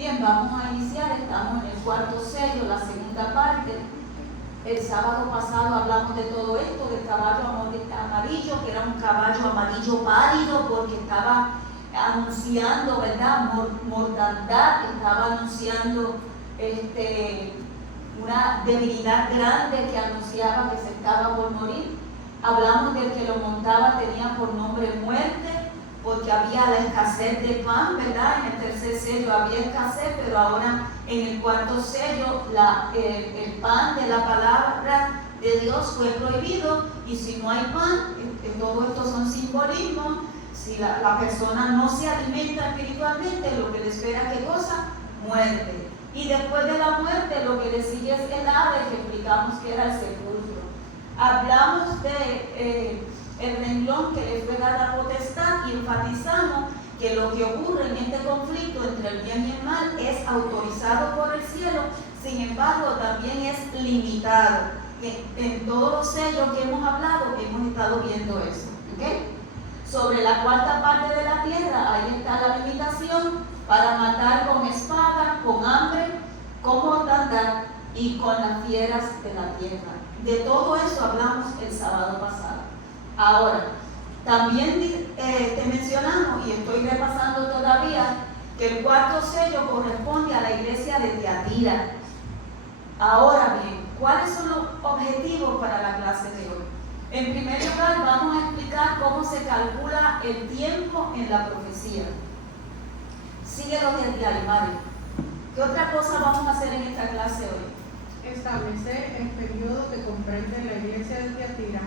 Bien, vamos a iniciar, estamos en el cuarto sello, la segunda parte. El sábado pasado hablamos de todo esto, del caballo amarillo, que era un caballo amarillo pálido porque estaba anunciando, ¿verdad?, mortandad, estaba anunciando una debilidad grande que anunciaba que se estaba por morir. Hablamos del que lo montaba, tenía por nombre muerte, porque había la escasez de pan, ¿verdad? En el tercer sello había escasez, pero ahora en el cuarto sello el pan de la palabra de Dios fue prohibido, y si no hay pan, todo esto son simbolismos. Si la persona no se alimenta espiritualmente, lo que le espera, ¿qué cosa? Muerte. Y después de la muerte, lo que le sigue es el Hades, que explicamos que era el sepulcro. Hablamos de el renglón que le fue dada potestad y enfatizamos que lo que ocurre en este conflicto entre el bien y el mal es autorizado por el cielo, sin embargo también es limitado. En todos los sellos que hemos hablado hemos estado viendo eso, ¿okay? Sobre la cuarta parte de la tierra, ahí está la limitación para matar con espada, con hambre, con mortandad y con las fieras de la tierra. De todo eso hablamos el sábado pasado. Ahora, también te mencionamos, y estoy repasando todavía, que el cuarto sello corresponde a la iglesia de Tiatira. Ahora bien, ¿cuáles son los objetivos para la clase de hoy? En primer lugar, vamos a explicar cómo se calcula el tiempo en la profecía. Síguelo desde ahí, Mario. ¿Qué otra cosa vamos a hacer en esta clase hoy? Establecer el periodo que comprende la iglesia de Tiatira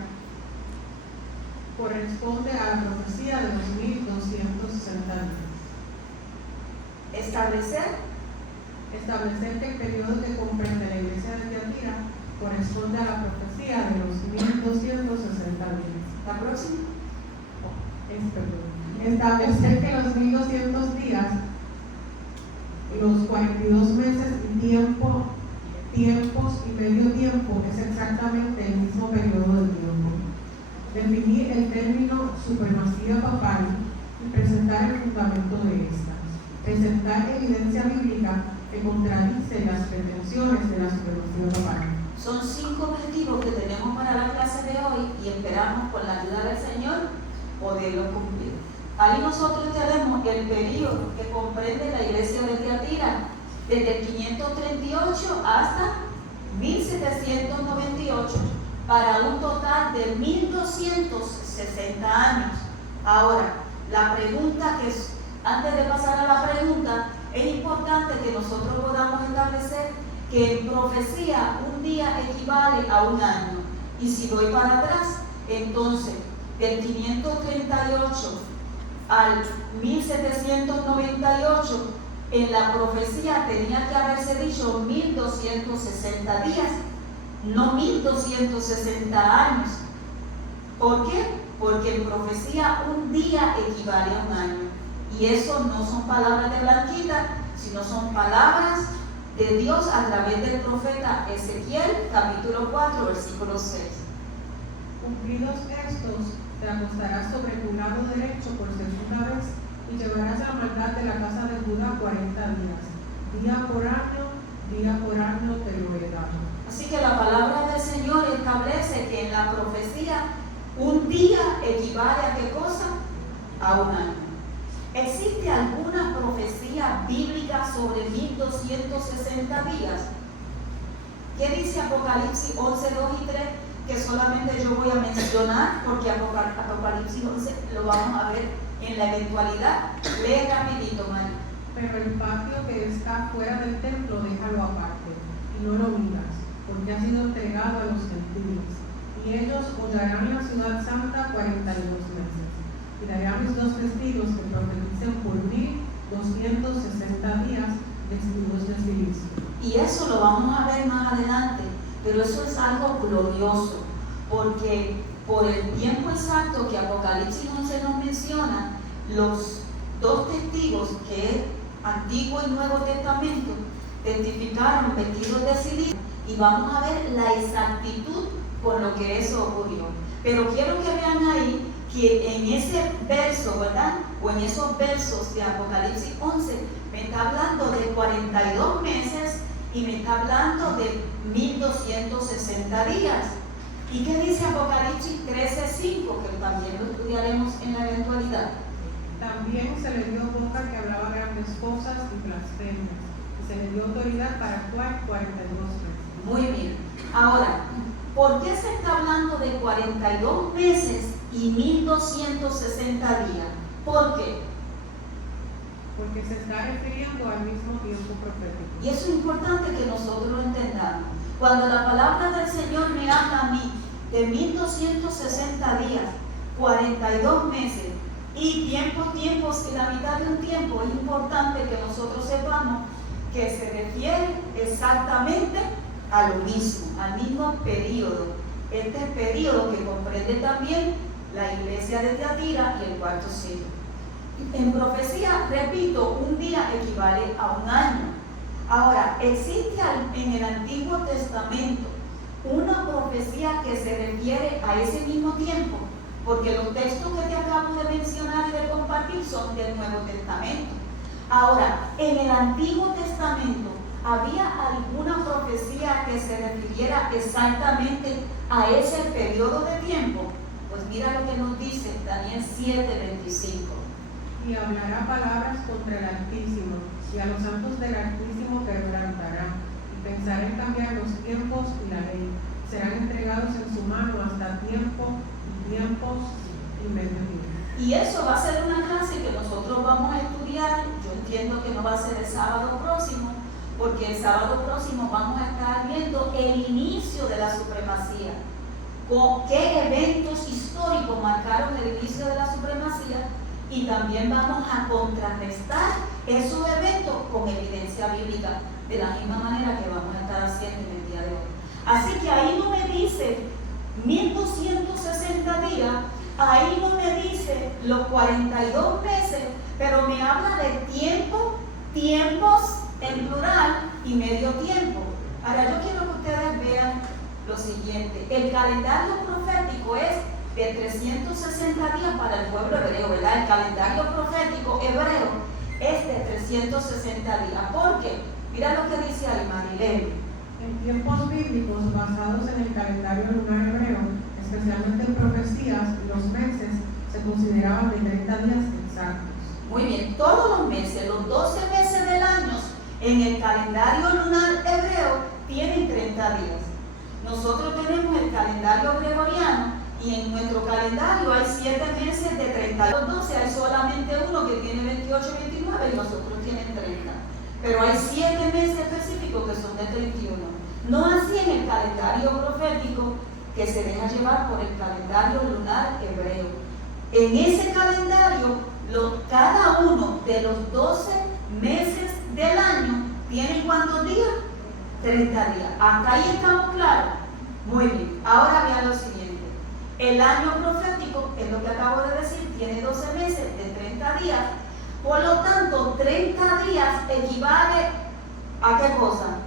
corresponde a la profecía de los 1260 días. Establecer que el periodo que comprende la iglesia de Tiatira corresponde a la profecía de los 1260 días. ¿La próxima? Establecer que los 1200 días, los 42 meses y tiempos y medio tiempo es exactamente el mismo periodo de tiempo. Definir el término supremacía papal y presentar el fundamento de esta. Presentar evidencia bíblica que contradice las pretensiones de la supremacía papal. Son 5 objetivos que tenemos para la clase de hoy y esperamos, con la ayuda del Señor, poderlos cumplir. Ahí nosotros tenemos el periodo que comprende la iglesia de Tiatira desde el 538 hasta 1798, para un total de 1260 años. Ahora, la pregunta que es, antes de pasar a la pregunta, es importante que nosotros podamos establecer que en profecía un día equivale a un año. Y si voy para atrás, entonces del 538 al 1798, en la profecía tenía que haberse dicho 1260 días, no 1260 años. ¿Por qué? Porque en profecía un día equivale a un año. Y eso no son palabras de Blanquita, sino son palabras de Dios a través del profeta Ezequiel, capítulo 4, versículo 6. Cumplidos estos, te acostarás sobre tu lado derecho por segunda vez y llevarás la maldad de la casa de Judá 40 días. Día por año te lo he dado. Así que la palabra del Señor establece que en la profecía un día equivale a ¿qué cosa? A un año. ¿Existe alguna profecía bíblica sobre 1260 días? ¿Qué dice Apocalipsis 11, 2 y 3? Que solamente yo voy a mencionar porque Apocalipsis 11 lo vamos a ver en la eventualidad. Lee rapidito, María. Pero el patio que está fuera del templo, déjalo aparte y no lo miras, porque ha sido entregado a los gentiles. Y ellos hollarán la ciudad santa 42 meses. Y daré a mis 2 testigos que profeticen por 1260 días vestidos de silicio. Y eso lo vamos a ver más adelante, pero eso es algo glorioso, porque por el tiempo exacto que Apocalipsis 11 nos menciona, los 2 testigos, que es Antiguo y Nuevo Testamento, testificaron vestidos de silicio, y vamos a ver la exactitud con lo que eso ocurrió. Pero quiero que vean ahí que en ese verso, ¿verdad? O en esos versos de Apocalipsis 11, me está hablando de 42 meses y me está hablando de 1260 días. ¿Y qué dice Apocalipsis 13:5? Que también lo estudiaremos en la eventualidad. También se le dio boca que hablaba grandes cosas y blasfemias, y se le dio autoridad para actuar 42 meses. Muy bien. Ahora, ¿por qué se está hablando de 42 meses y 1260 días? ¿Por qué? Porque se está refiriendo al mismo tiempo profético. Y eso es importante que nosotros lo entendamos. Cuando la palabra del Señor me habla a mí de 1260 días, 42 meses y tiempos y la mitad de un tiempo, es importante que nosotros sepamos que se refiere exactamente a lo mismo, al mismo periodo. Este periodo que comprende también la iglesia de Tiatira y el cuarto siglo. En profecía, repito, un día equivale a un año. Ahora, existe en el Antiguo Testamento una profecía que se refiere a ese mismo tiempo, porque los textos que te acabo de mencionar y de compartir son del Nuevo Testamento. Ahora, en el Antiguo Testamento, ¿había alguna profecía que se refiriera exactamente a ese periodo de tiempo? Pues mira lo que nos dice Daniel 7:25. Y hablará palabras contra el Altísimo, y a los santos del Altísimo quebrantará, y pensará en cambiar los tiempos y la ley. Serán entregados en su mano hasta tiempos y medio tiempo. Y eso va a ser una clase que nosotros vamos a estudiar. Yo entiendo que no va a ser el sábado próximo, porque el sábado próximo vamos a estar viendo el inicio de la supremacía. Con qué eventos históricos marcaron el inicio de la supremacía, y también vamos a contrarrestar esos eventos con evidencia bíblica, de la misma manera que vamos a estar haciendo en el día de hoy. Así que ahí no me dice 1260 días, ahí no me dice los 42 meses, pero me habla de tiempos en plural y medio tiempo. Ahora yo quiero que ustedes vean lo siguiente: el calendario profético es de 360 días para el pueblo hebreo, ¿verdad? El calendario profético hebreo es de 360 días. ¿Por qué? Mira lo que dice ahí, Marilén. En tiempos bíblicos basados en el calendario lunar hebreo, especialmente en profecías, los meses se consideraban de 30 días exactos. Muy bien, todos los meses, los 12 meses del año en el calendario lunar hebreo tienen 30 días. Nosotros tenemos el calendario gregoriano y en nuestro calendario hay 7 meses de 30. Los 12 hay solamente uno que tiene 28 y 29 y los otros tienen 30. Pero hay 7 meses específicos que son de 31. No así en el calendario profético que se deja llevar por el calendario lunar hebreo. En ese calendario, cada uno de los 12 meses del año tienen ¿cuántos días? 30 días. ¿Hasta ahí estamos claros? Muy bien. Ahora vean lo siguiente. El año profético, es lo que acabo de decir, tiene 12 meses de 30 días. Por lo tanto, 30 días equivale ¿a qué cosa?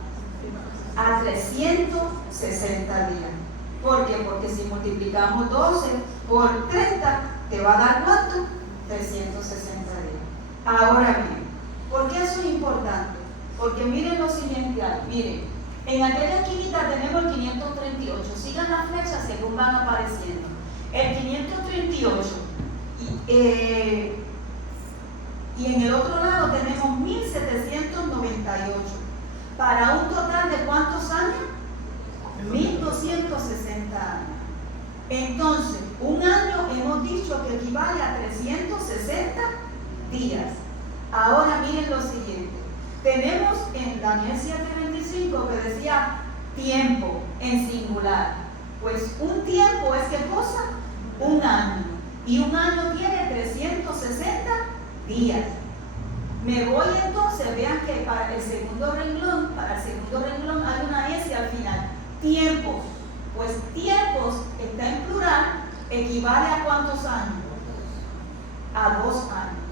A 360 días. ¿Por qué? Porque si multiplicamos 12 por 30, ¿te va a dar cuánto? 360 días. Ahora bien, ¿por qué eso es importante? Porque miren lo siguiente, miren, en aquella esquinita tenemos el 538, sigan las flechas según van apareciendo. El 538, y en el otro lado tenemos 1798, para un total de ¿cuántos años? 1260 años. Entonces, un año hemos dicho que equivale a 360 días. Ahora miren lo siguiente. Tenemos en Daniel 7:25 que decía tiempo en singular. Pues un tiempo es ¿qué cosa? Un año. Y un año tiene 360 días. Me voy entonces, vean que para el segundo renglón hay una S al final. Tiempos. Pues tiempos está en plural, equivale a ¿cuántos años? A 2 años.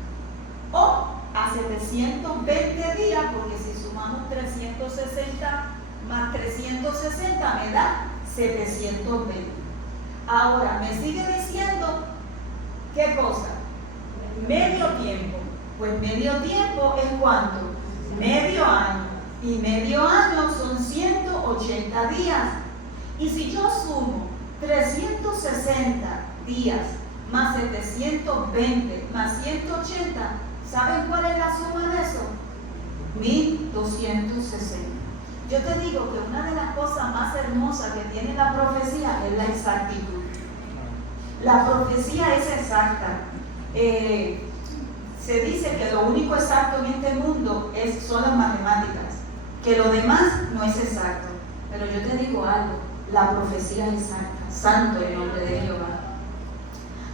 O a 720 días, porque si sumamos 360 más 360 me da 720. Ahora, me sigue diciendo ¿Qué cosa? Medio tiempo. Pues medio tiempo es ¿cuánto? Medio año. Y medio año son 180 días. Y si yo sumo 360 días más 720 más 180, ¿saben cuál es la suma de eso? 1260. Yo te digo que una de las cosas más hermosas que tiene la profecía es la exactitud. La profecía es exacta. Se dice que lo único exacto en este mundo son las matemáticas, que lo demás no es exacto. Pero yo te digo algo, la profecía es exacta. Santo el nombre de Jehová.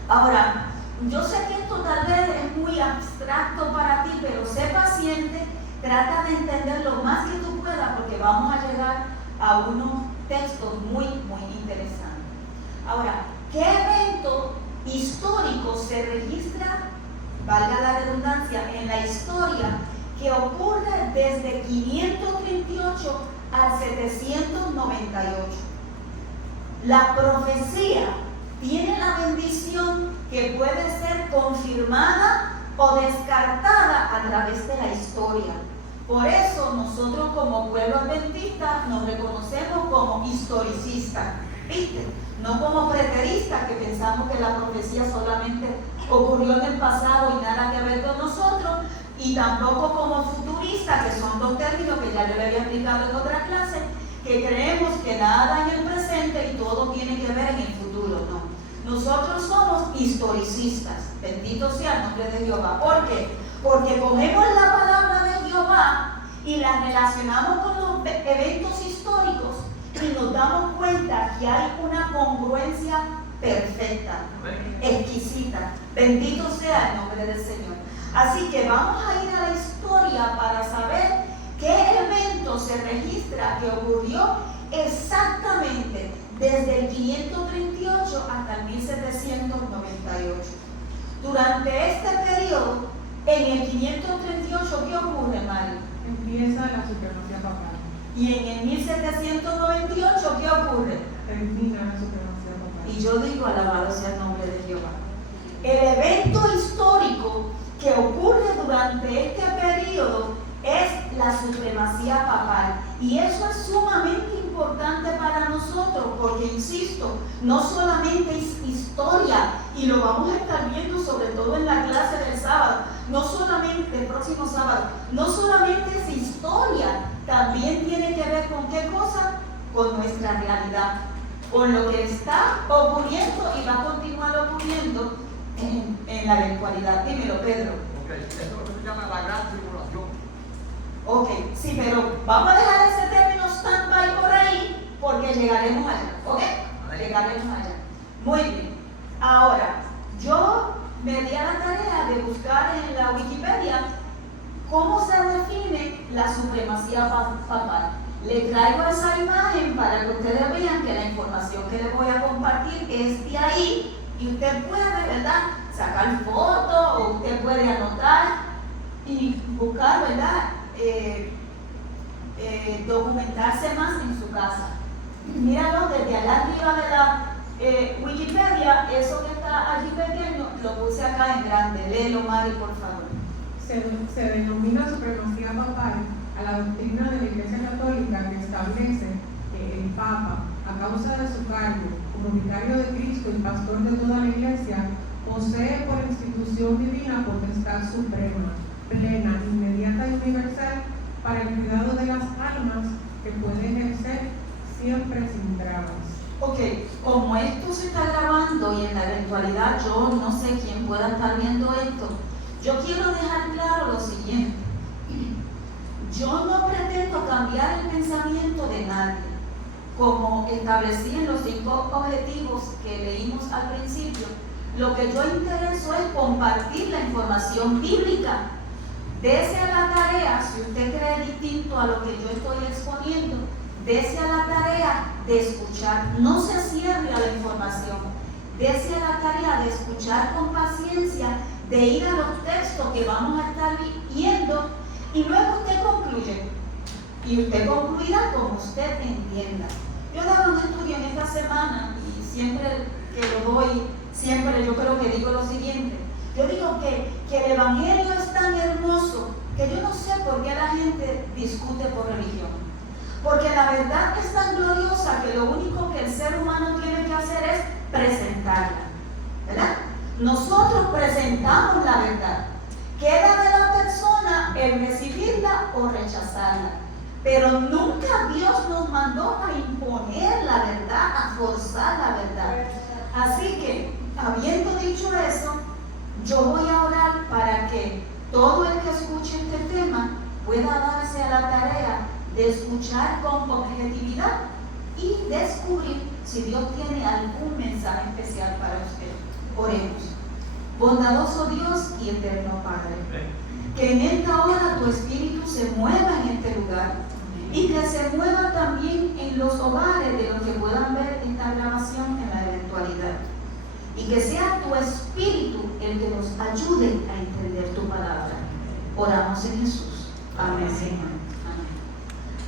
Ahora, yo sé que esto tal vez es muy abstracto para ti, pero sé paciente, trata de entender lo más que tú puedas, porque vamos a llegar a unos textos muy, muy interesantes. Ahora, ¿qué evento histórico se registra, valga la redundancia, en la historia que ocurre desde 538 al 798? La profecía tiene la bendición que puede ser confirmada o descartada a través de la historia. Por eso nosotros como pueblo adventista nos reconocemos como historicistas, ¿viste? No como preteristas que pensamos que la profecía solamente ocurrió en el pasado y nada que ver con nosotros, y tampoco como futuristas, que son dos términos que ya yo le había explicado en otra clase, que creemos que nada en el presente y todo tiene que ver en el futuro. No, nosotros somos historicistas, bendito sea el nombre de Jehová. ¿Por qué? Porque cogemos la palabra de Jehová y la relacionamos con los eventos históricos y nos damos cuenta que hay una congruencia perfecta, exquisita. Bendito sea el nombre del Señor. Así que vamos a ir a la historia para saber qué evento se registra que ocurrió exactamente desde el 538 hasta el 1798. Durante este periodo, en el 538, ¿qué ocurre, Mari? Empieza la supremacía papal. Y en el 1798, ¿qué ocurre? Termina la supremacía papal. Y yo digo, alabado sea el nombre de Jehová. El evento histórico que ocurre durante este periodo es la supremacía papal. Y eso es sumamente importante para nosotros, porque insisto, no solamente es historia, y lo vamos a estar viendo sobre todo en la clase del sábado, no solamente el próximo sábado, no solamente es historia, también tiene que ver con qué cosa, con nuestra realidad, con lo que está ocurriendo y va a continuar ocurriendo en la eventualidad. Dímelo, Pedro. Ok, eso es lo que se llama la gran tribulación. Ok, sí, pero vamos a dejar ese término stand-by por ahí porque llegaremos allá, ¿ok? Llegaremos allá. Muy bien. Ahora, yo me di a la tarea de buscar en la Wikipedia cómo se define la supremacía papal. Le traigo esa imagen para que ustedes vean que la información que les voy a compartir es de ahí y usted puede, ¿verdad?, sacar fotos o usted puede anotar y buscar, ¿verdad?, documentarse más en su casa. Míralo desde allá arriba de la Wikipedia, eso que está allí pequeño, lo puse acá en grande. Léelo, Mari, por favor. Se denomina supremacía papal a la doctrina de la Iglesia Católica que establece que el Papa, a causa de su cargo como vicario de Cristo y pastor de toda la Iglesia, posee por institución divina potestad suprema, plena, inmediata y universal para el cuidado de las almas que puede ejercer siempre sin trabas. Ok, como esto se está grabando y en la eventualidad yo no sé quién pueda estar viendo esto, yo quiero dejar claro lo siguiente. Yo no pretendo cambiar el pensamiento de nadie. Como establecí en los 5 objetivos que leímos al principio, lo que yo intereso es compartir la información bíblica. Dese a la tarea, si usted cree distinto a lo que yo estoy exponiendo, dese a la tarea de escuchar. No se cierre a la información. Dese a la tarea de escuchar con paciencia, de ir a los textos que vamos a estar viendo y luego usted concluye. Y usted concluirá como usted entienda. Yo he dado un estudio en esta semana y siempre que lo doy siempre yo creo que digo lo siguiente. Yo digo que el Evangelio es tan hermoso que yo no sé por qué la gente discute por religión. Porque la verdad es tan gloriosa que lo único que el ser humano tiene que hacer es presentarla, ¿verdad? Nosotros presentamos la verdad. Queda de la persona el recibirla o rechazarla. Pero nunca Dios nos mandó a imponer la verdad, a forzar la verdad. Así que, habiendo dicho eso, yo voy a orar para que todo el que escuche este tema pueda darse a la tarea de escuchar con objetividad y descubrir si Dios tiene algún mensaje especial para usted. Oremos. Bondadoso Dios y eterno Padre, que en esta hora tu Espíritu se mueva en este lugar y que se mueva también en los hogares de los que puedan ver esta grabación en la eventualidad. Y que sea tu Espíritu el que nos ayude a entender tu palabra. Oramos en Jesús. Amén, Señor. Amén.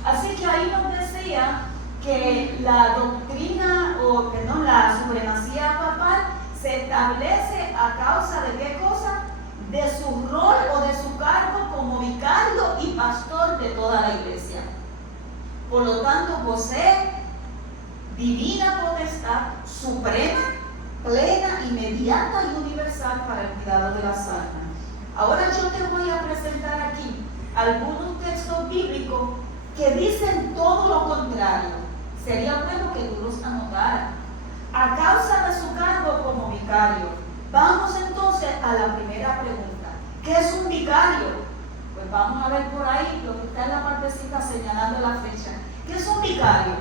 Así que ahí nos decía que la doctrina, la supremacía papal se establece a causa de qué cosa? De su rol o de su cargo como vicario y pastor de toda la iglesia. Por lo tanto, posee divina potestad suprema, plena, inmediata y universal para el cuidado de las almas. Ahora yo te voy a presentar aquí algunos textos bíblicos que dicen todo lo contrario. Sería bueno que tú los anotaras. A causa de su cargo como vicario. Vamos entonces a la primera pregunta. ¿Qué es un vicario? Pues vamos a ver por ahí lo que está en la partecita señalando la fecha. ¿Qué es un vicario?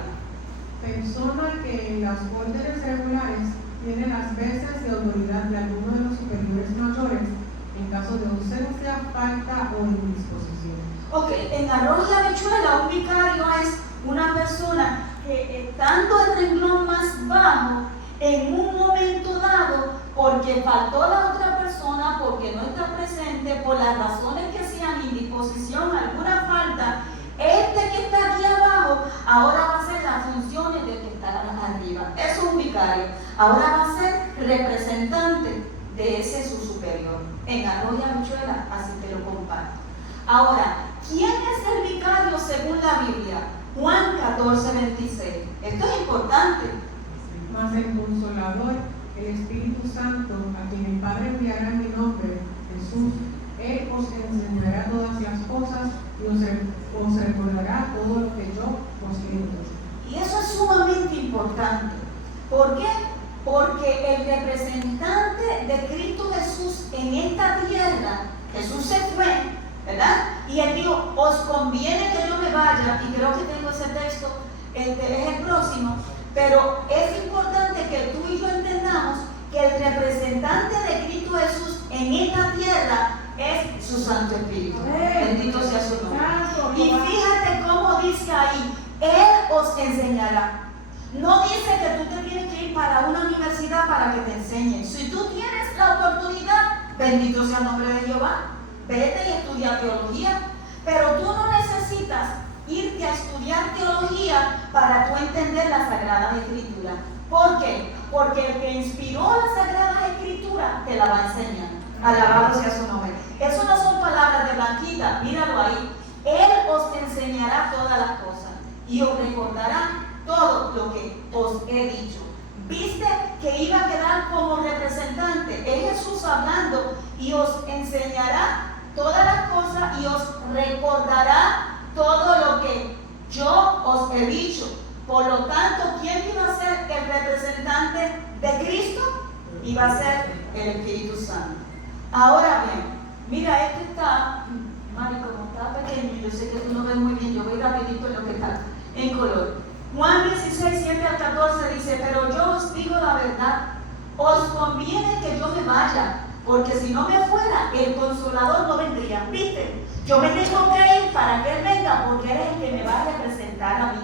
Persona que en las órdenes regulares tiene las veces de autoridad de alguno de los superiores mayores en caso de ausencia, falta o indisposición. Ok, en arroz y habichuela un vicario es una persona que estando el renglón más bajo en un momento dado, porque faltó la otra persona, porque no está presente, por las razones que sean, indisposición, alguna falta, este que está aquí abajo ahora va a hacer las funciones del que está arriba. Eso es un vicario. Ahora va a ser representante de ese su superior. En arroz y habichuela, así te lo comparto. Ahora, ¿quién es el vicario según la Biblia? Juan 14:26. Esto es importante. Mas el Consolador, el Espíritu Santo, a quien el Padre enviará en mi nombre, Jesús, Él os enseñará todas las cosas y os recordará todo lo que yo os he dicho. Y eso es sumamente importante. ¿Por qué? Porque el representante de Cristo Jesús en esta tierra, Jesús se fue, ¿verdad? Y él dijo, os conviene que yo me vaya, y creo que tengo ese texto, es el próximo, pero es importante que tú y yo entendamos que el representante de Cristo Jesús en esta tierra es su Santo Espíritu. Bendito sea su nombre. Y fíjate cómo dice ahí, Él os enseñará. No dice que tú te tienes que ir para una universidad para que te enseñen. Si tú tienes la oportunidad, bendito sea el nombre de Jehová, vete y estudia teología. Pero tú no necesitas irte a estudiar teología para tú entender las Sagradas Escrituras. ¿Por qué? Porque el que inspiró las Sagradas Escrituras te la va a enseñar. Alabado sea su nombre. Eso no son palabras de Blanquita, míralo ahí. Él os enseñará todas las cosas y os recordará todo lo que os he dicho. ¿Viste que iba a quedar como representante? Es Jesús hablando y os enseñará todas las cosas y os recordará todo lo que yo os he dicho. Por lo tanto, ¿quién iba a ser el representante de Cristo? Iba a ser el Espíritu Santo. Ahora bien, mira, este está, Mari, como está pequeño, yo sé que tú no ves muy bien, yo voy rapidito en lo que está en color. Juan 16, 7 al 14 dice, pero yo os digo la verdad, os conviene que yo me vaya, porque si no me fuera, el Consolador no vendría. ¿Viste? Yo me tengo que ir para que Él venga, porque Él es el que me va a representar a mí.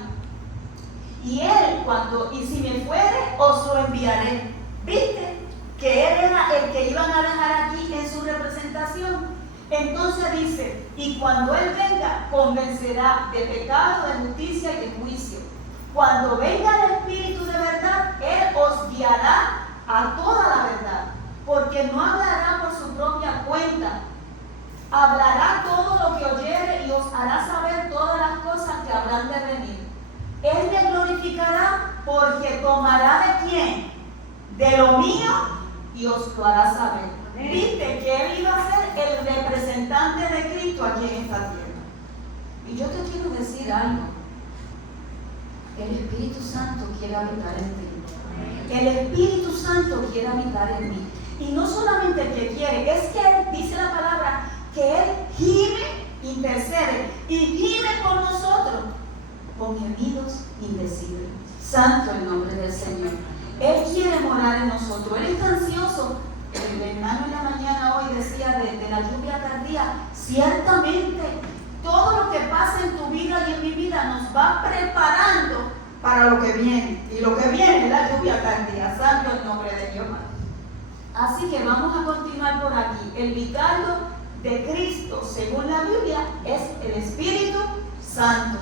Y Él, y si me fuere, os lo enviaré. ¿Viste? Que Él era el que iban a dejar aquí en su representación. Entonces dice, y cuando Él venga, convencerá de pecado, de justicia y de juicio. Cuando venga el Espíritu de verdad, Él os guiará a toda la verdad, porque no hablará por su propia cuenta. Hablará todo lo que oyere y os hará saber todas las cosas que habrán de venir. Él me glorificará porque tomará de quién, de lo mío, y os lo hará saber. Viste que él iba a ser el representante de Cristo aquí en esta tierra. Y yo te quiero decir algo. El Espíritu Santo quiere habitar en ti. El Espíritu Santo quiere habitar en mí. Y no solamente que quiere, es que él dice la palabra que él gime, intercede y gime por nosotros con gemidos indecibles. Santo el nombre del Señor. Él quiere morar en nosotros. Él está ansioso. El hermano en la mañana hoy decía de la lluvia tardía. Ciertamente todo lo que pasa en tu vida y en mi vida nos va preparando para lo que viene. Y lo que viene es la lluvia tardía. Santo el nombre de Dios. Así que vamos a continuar por aquí. El vicario de Cristo, según la Biblia, es el Espíritu Santo.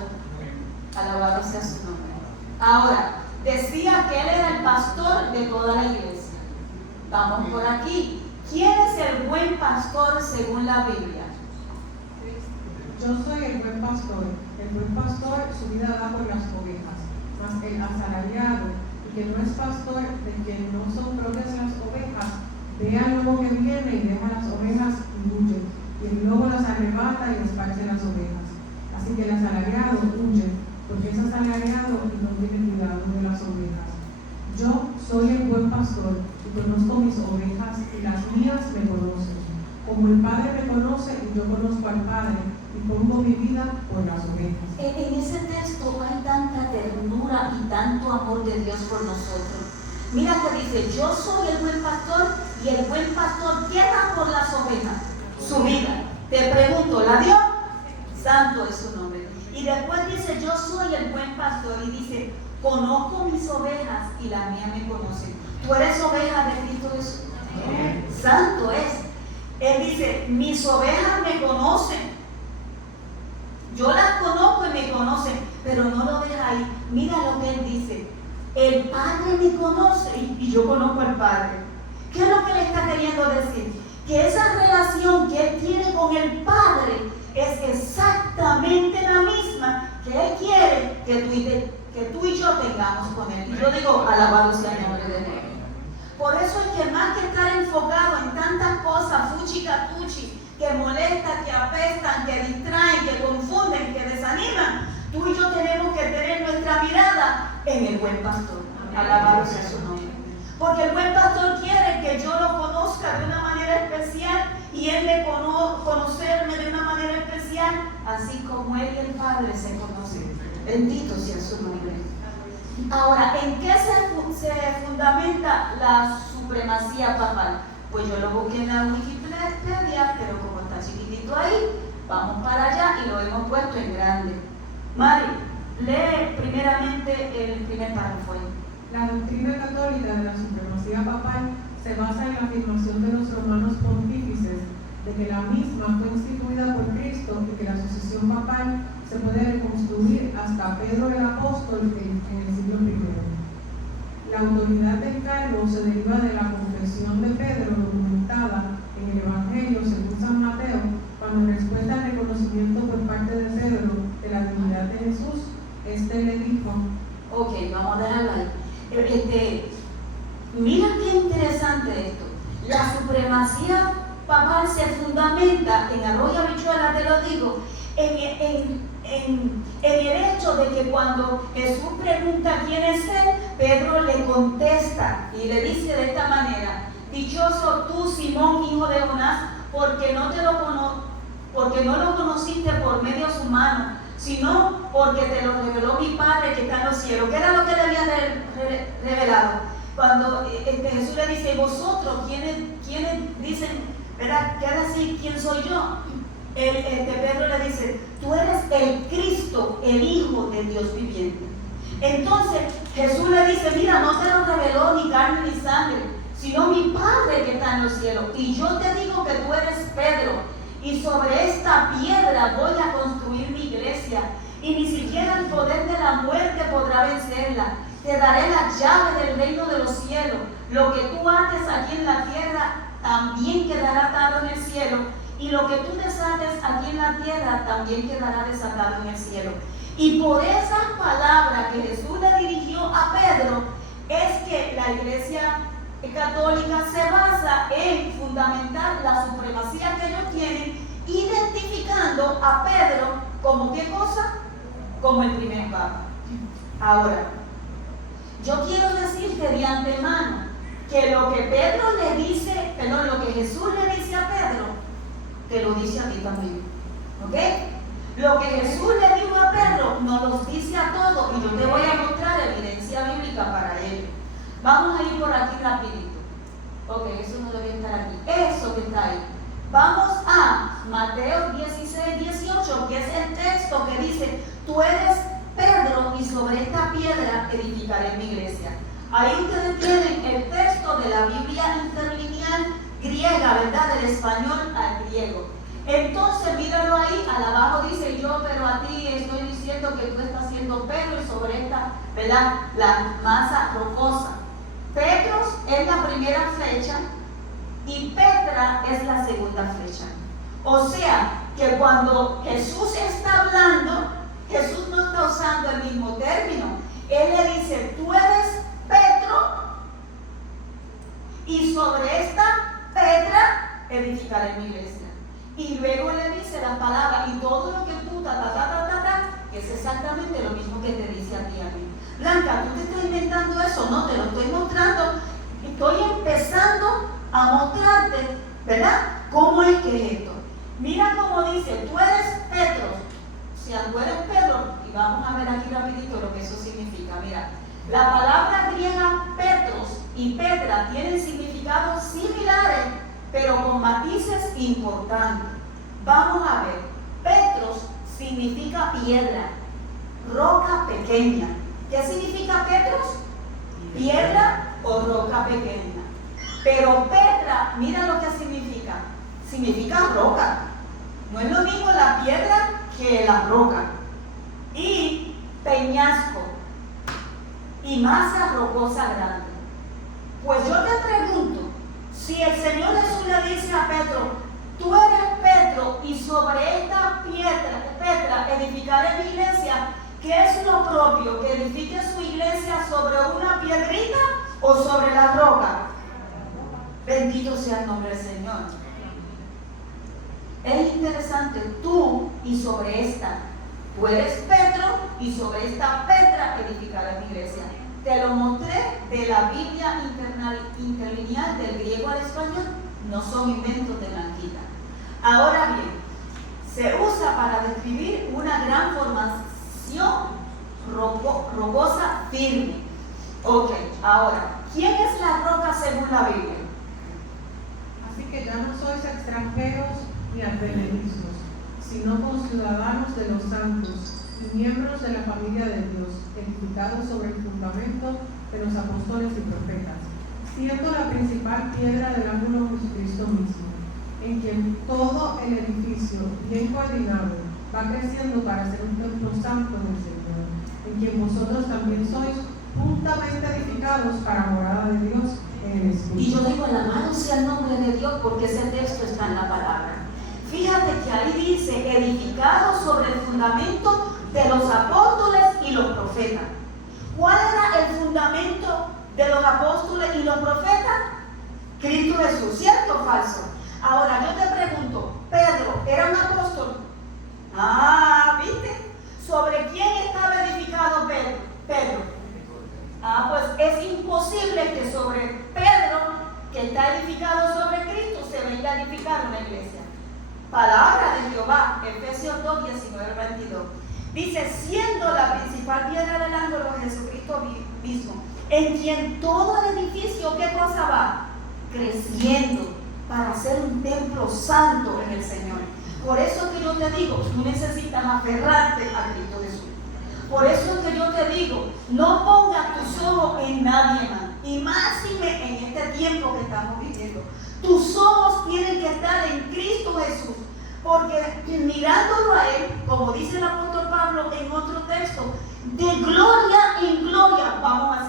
Alabado sea su nombre. Ahora, decía que él era el pastor de toda la iglesia. Vamos por aquí. ¿Quién es el buen pastor según la Biblia? Yo soy el buen pastor. El buen pastor su vida da por las ovejas, mas el asalariado, y que no es pastor, de quien no son propias las ovejas, ve al lobo que viene y deja las ovejas y huye, y el lobo las arrebata y esparce las ovejas. Así que el asalariado huye, porque es asalariado y no tiene cuidado de las ovejas. Yo soy el buen pastor y conozco mis ovejas y las mías me conocen. Como el Padre me conoce y yo conozco al Padre y pongo mi vida por las ovejas. En ese texto hay tanta ternura y tanto amor de Dios por nosotros. Mira que dice, yo soy el buen pastor y el buen pastor ¿qué da por las ovejas? Su vida. Te pregunto, ¿la dio? Santo es su nombre. Y después dice, yo soy el buen pastor y dice, conozco mis ovejas y las mías me conocen. Tú eres oveja de Cristo Jesús. Santo es. Él dice, mis ovejas me conocen. Yo las conozco y me conocen, pero no lo deja ahí. Mira lo que él dice. El Padre me conoce y yo conozco al Padre. ¿Qué es lo que le está queriendo decir? Que esa relación que él tiene con el Padre es exactamente la misma que él quiere que tú y yo tengamos con él. Y yo digo, alabado sea el nombre de Dios. Por eso es que más que estar enfocado en tantas cosas, fuchi catuchi, que molestan, que apestan, que distraen, que confunden, que desaniman, tú y yo tenemos que tener nuestra mirada en el buen pastor. Alabado sea su nombre. Porque el buen pastor quiere que yo lo conozca de una manera especial y él me conocerme de una manera especial, así como él y el Padre se conocen. Bendito sea su nombre. Ahora, ¿en qué se fundamenta la supremacía papal? Pues yo lo busqué en la Wikipedia, pero como está chiquitito ahí, vamos para allá y lo hemos puesto en grande. Mari, lee primeramente el primer párrafo. La doctrina católica de la supremacía papal se basa en la afirmación de los romanos pontífices de que la misma fue instituida por Cristo y que la sucesión papal se puede reconstruir hasta Pedro el apóstol en el siglo I. La autoridad del cargo se deriva de la confesión de Pedro documentada en el Evangelio según San Mateo, cuando en respuesta al reconocimiento por parte de Pedro de la divinidad de Jesús, este le dijo, ok, vamos a dejarlo ahí. Mira qué interesante esto. La supremacía papal se fundamenta, en arroyo habichuela te lo digo, en el hecho de que cuando Jesús pregunta quién es él, Pedro le contesta y le dice de esta manera, dichoso tú, Simón, hijo de Jonás, porque no lo conociste por medios humanos, sino porque te lo reveló mi Padre que está en los cielos. ¿Qué era lo que le había revelado? Cuando Jesús le dice, vosotros, ¿quiénes dicen, verdad? ¿Qué decir quién soy yo? Pedro le dice, tú eres el Cristo, el Hijo de Dios viviente. Entonces Jesús le dice, mira, no te lo reveló ni carne ni sangre, sino mi Padre que está en los cielos. Y yo te digo que tú eres Pedro, y sobre esta piedra voy a construir mi iglesia, y ni siquiera el poder de la muerte podrá vencerla. te daré la llave del reino de los cielos. Lo que tú ates aquí en la tierra también quedará atado en el cielo, y lo que tú desates aquí en la tierra también quedará desatado en el cielo. Y por esas palabras que Jesús le dirigió a Pedro, es que la iglesia católica se basa en fundamentar la supremacía que ellos tienen, identificando a Pedro como ¿qué cosa? Como el primer papa. Ahora, yo quiero decirte de antemano que lo que Pedro le dice, perdón, lo que Jesús le dice a Pedro, te lo dice a ti también. ¿Ok? Lo que Jesús le dijo a Pedro nos los dice a todos, y yo te voy a mostrar evidencia bíblica para ello. Vamos a ir por aquí rapidito. Ok, eso no debe estar aquí. Eso que está ahí. Vamos a Mateo 16, 18, que es el texto que dice: tú eres Pedro, y sobre esta piedra edificaré mi iglesia. Ahí ustedes tienen el texto de la Biblia interlineal griega, ¿verdad? Del español al griego. Entonces, míralo ahí, al abajo dice: yo, pero a ti estoy diciendo que tú estás siendo Pedro, y sobre esta, ¿verdad?, la masa rocosa. Petros es la primera flecha y Petra es la segunda flecha. O sea, que cuando Jesús está hablando, Jesús no está usando el mismo término. Él le dice: tú eres Petro, y sobre esta Petra edificaré mi iglesia. Y luego le dice las palabras: y todo lo que tú que es exactamente lo mismo que te dice a ti y a mí. Blanca, tú te estás inventando eso. No, te lo estoy mostrando. Estoy empezando a mostrarte, ¿verdad?, cómo es que es esto. Mira cómo dice: tú eres Petro. Si tú eres Pedro, y vamos a ver aquí rapidito lo que eso significa. Mira, la palabra griega Petros y Petra tienen significados similares, pero con matices importantes. Vamos a ver. Petros significa piedra, roca pequeña. ¿Qué significa Petros? Piedra o roca pequeña. Pero Petra, mira lo que significa. Significa roca. No es lo mismo la piedra que la roca. Y peñasco y masa rocosa grande. Pues yo te pregunto, si el Señor Jesús le dice a Pedro: tú eres Pedro, y sobre esta piedra, Petra, edificaré mi iglesia, ¿qué es lo propio? ¿Que edifique su iglesia sobre una piedrita o sobre la roca? Bendito sea el nombre del Señor. Es interesante, tú y sobre esta. Tú eres Pedro, y sobre esta Petra edificaré mi iglesia. Te lo mostré de la Biblia interlineal del griego al español. No son inventos de Blanquita. Ahora bien, se usa para describir una gran formación rocosa firme. Ok, ahora, ¿quién es la roca según la Biblia? Así que ya no sois extranjeros ni advenedizos, sino conciudadanos de los santos y miembros de la familia de Dios, edificados sobre el fundamento de los apóstoles y profetas, siendo la principal piedra del ángulo Jesucristo mismo, en quien todo el edificio, bien coordinado, va creciendo para ser un templo santo del Señor, en quien vosotros también sois juntamente edificados para morada de Dios en el Espíritu. Y yo digo: alabado sea el nombre de Dios, porque ese texto está en la palabra. Fíjate que ahí dice: edificados sobre el fundamento de los apóstoles y los profetas. ¿Cuál era el fundamento de los apóstoles y los profetas? Cristo Jesús, ¿cierto o falso? Ahora yo te pregunto: ¿Pedro era un apóstol? ¿Viste? ¿Sobre quién estaba edificado Pedro? Pues es imposible que sobre Pedro, que está edificado sobre Cristo, se venga a edificar una iglesia. Palabra de Jehová, Efesios 2, 19, 22. Dice: siendo la principal piedra del ángulo Jesucristo mismo, en quien todo el edificio, ¿qué cosa va? Creciendo para ser un templo santo en el Señor. Por eso que yo te digo, tú necesitas aferrarte a Cristo Jesús. Por eso que yo te digo, no pongas tus ojos en nadie más, y máxime en este tiempo que estamos viviendo. Tus ojos tienen que estar en Cristo Jesús, porque mirándolo a Él, como dice el apóstol Pablo en otro texto, de gloria en gloria vamos a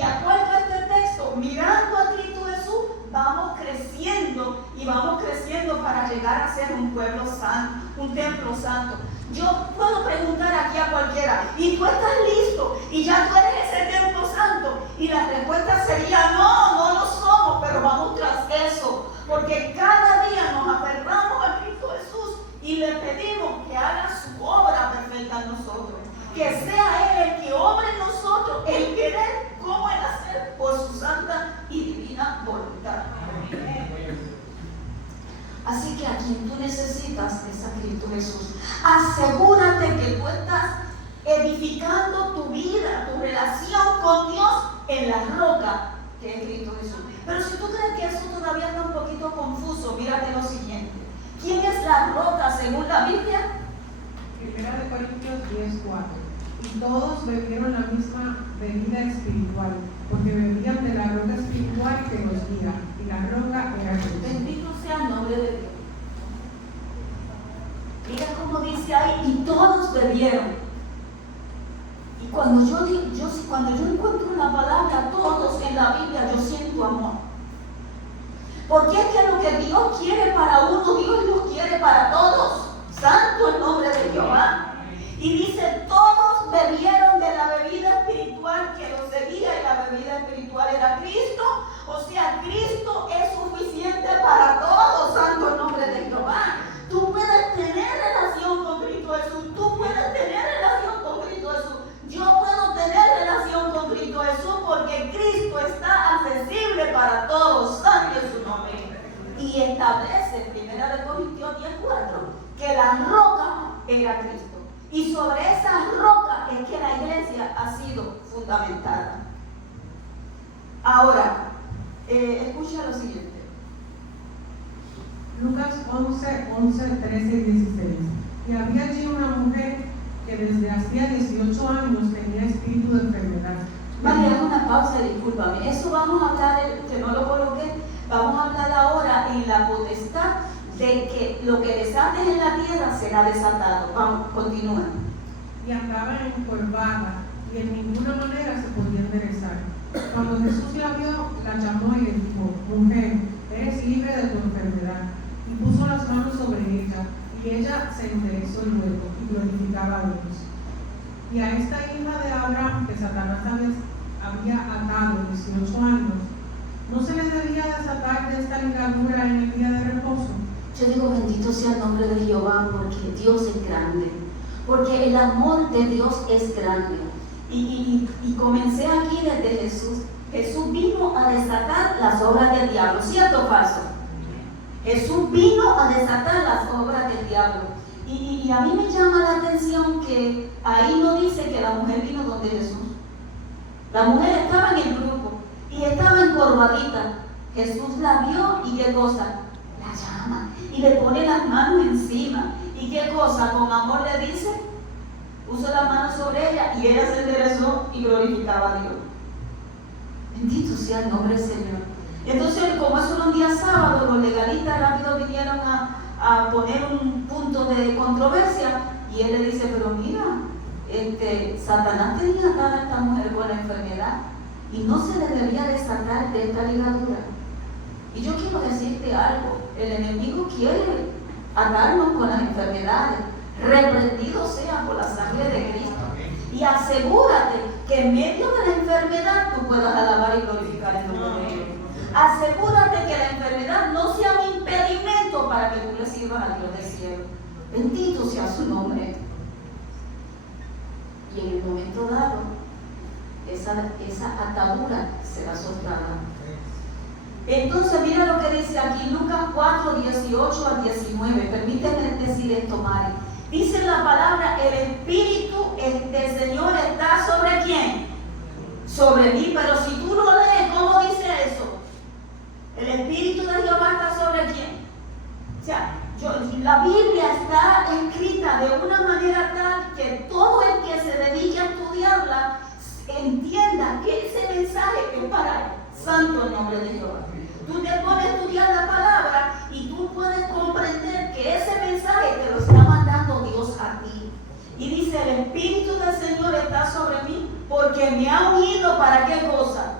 de acuerdo a este texto, mirando a Cristo Jesús, vamos creciendo y vamos creciendo para llegar a ser un pueblo santo, un templo santo. Yo puedo preguntar aquí a cualquiera, ¿y tú estás listo? ¿Y ya tú eres ese templo santo? Y la respuesta sería, no lo somos, pero vamos tras eso. Porque cada día nos aferramos a Cristo Jesús y le pedimos que haga su obra perfecta en nosotros. Que sea Él el que obre en nosotros, el querer como el hacer por su santa y divina voluntad. Así que a quien tú necesitas es a Cristo Jesús. Asegúrate que tú estás edificando tu vida, tu relación con Dios en la roca que es Cristo Jesús. Pero si tú crees que eso todavía está un poquito confuso, mírate lo siguiente. ¿Quién es la roca según la Biblia? 1 Corintios 10:4. Y todos bebieron la misma bebida espiritual, porque bebían de la roca espiritual que los guía, y la roca era Jesús. Bendito sea el nombre de Dios. Mira cómo dice ahí, y todos bebieron. Y cuando yo encuentro una palabra todos en la Biblia, yo siento amor. Porque es que lo que Dios quiere para uno, Dios lo quiere para todos. Santo el nombre de Jehová. Y dice, todos bebieron de la bebida espiritual que los seguía, y la bebida espiritual era Cristo. O sea, Cristo es suficiente para todos. Santo el nombre de Jehová. Tú puedes tener relación con Cristo Jesús. Tú puedes tener relación con Cristo Jesús. Yo puedo tener relación con Cristo Jesús porque Cristo está accesible para todos. Santo es su nombre. Y establece, 1 Corintios 10:4, que la roca era Cristo. Y sobre esa roca es que la iglesia ha sido fundamentada. Ahora, escucha lo siguiente. Lucas 11:13 y 16. Y había allí una mujer que desde hacía 18 años tenía espíritu de enfermedad. Vale, hago una pausa, discúlpame. Eso vamos a hablar, que no lo coloqué, vamos a hablar ahora en la potestad de que lo que desates en la tierra será desatado. Vamos, continúa. Y andaba encorvada y en ninguna manera se podía enderezar. Cuando Jesús la vio, la llamó y le dijo, mujer, eres libre de tu enfermedad. Y puso las manos sobre ella, y ella se enderezó luego y glorificaba a Dios. Y a esta hija de Abraham, que Satanás había atado 18 años, ¿no se le debía desatar de esta ligadura en el día de reposo? Yo digo, bendito sea el nombre de Jehová, porque Dios es grande, porque el amor de Dios es grande. Y comencé aquí desde Jesús. Jesús vino a desatar las obras del diablo, ¿cierto o falso? Jesús vino a desatar las obras del diablo. Y a mí me llama la atención que ahí no dice que la mujer vino donde Jesús. La mujer estaba en el grupo y estaba encorvadita. Jesús la vio y qué cosa, la llama y le pone las manos encima. ¿Y qué cosa? Con amor le dice, puso las manos sobre ella y ella se enderezó y glorificaba a Dios. Bendito sea el nombre del Señor. Entonces, como eso era un día sábado, los legalistas rápido vinieron a poner un punto de controversia y él le dice, pero mira, Satanás tenía atada a esta mujer con la enfermedad y no se le debía desatar de esta ligadura. Y yo quiero decirte algo, el enemigo quiere atarnos con las enfermedades, reprendido sea por la sangre de Cristo. Y asegúrate que en medio de la enfermedad tú puedas alabar y glorificar el nombre de Dios. Asegúrate que la enfermedad no sea un impedimento para que tú le sirvas a Dios del cielo. Bendito sea su nombre. Y en el momento dado, esa atadura será soltada. Entonces, mira lo que dice aquí, Lucas 4:18 al 19. Permíteme decir esto, Mari. Dice la palabra, el Espíritu del Señor está ¿sobre quién? Sobre mí. Pero si tú lo lees, ¿cómo dice eso? El Espíritu de Jehová está ¿sobre quién? O sea, la Biblia está escrita de una manera tal que todo el que se dedique a estudiarla entienda que ese mensaje es para él. Santo el nombre de Jehová. Tú te pones a estudiar la palabra y tú puedes comprender que ese mensaje te lo está mandando Dios a ti. Y dice, el Espíritu del Señor está sobre mí, porque me ha unido ¿para qué cosa?